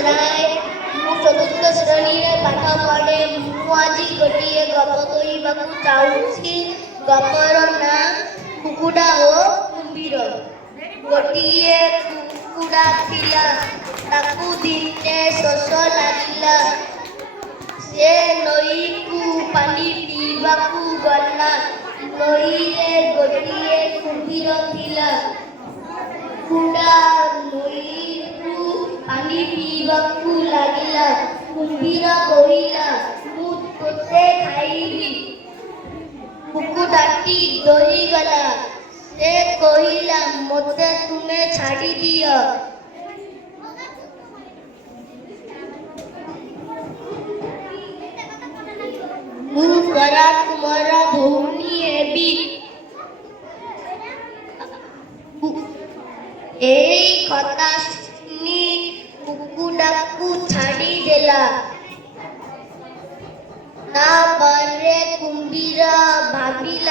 ରାୟ। ମୁଁ ଚତୁର୍ଥ ଶ୍ରେଣୀରେ ପାଠ ପଢ଼େ। ମୁଁ ଆଜି ଗୋଟିଏ ଗପ କହିବାକୁ ଚାହୁଁଛି। ଗପର ନାଁ କୁକୁଡ଼ା ଓ କୁମ୍ଭୀର। ଗୋଟିଏ କୁକୁଡ଼ା ଥିଲା, ତାକୁ ଦିନେ ଶୋଷ ଲାଗିଲା। ସେ ନଈକୁ ପାଣି ପିଇବାକୁ ଗଲା। ନଈରେ ଗୋଟିଏ କୁମ୍ଭୀର ଥିଲା। କୁକୁଡ଼ା ନଈରୁ ପାଣି ପିଇବାକୁ ଲାଗିଲା। କୁମ୍ଭୀର କହିଲା, ମୁଁ ତୋତେ ଖାଇବି। କୁକୁଡ଼ାଟି ଡରିଗଲା। ସେ କହିଲା, ମୋତେ ତୁମେ ଛାଡ଼ିଦିଅ। ମୁଁ ପରା ତୁମର ଭଉଣୀ ହେବି। ଏହି କଥା ଶୁଣି କୁକୁଡ଼ାକୁ ଛାଡ଼ିଦେଲା। ତା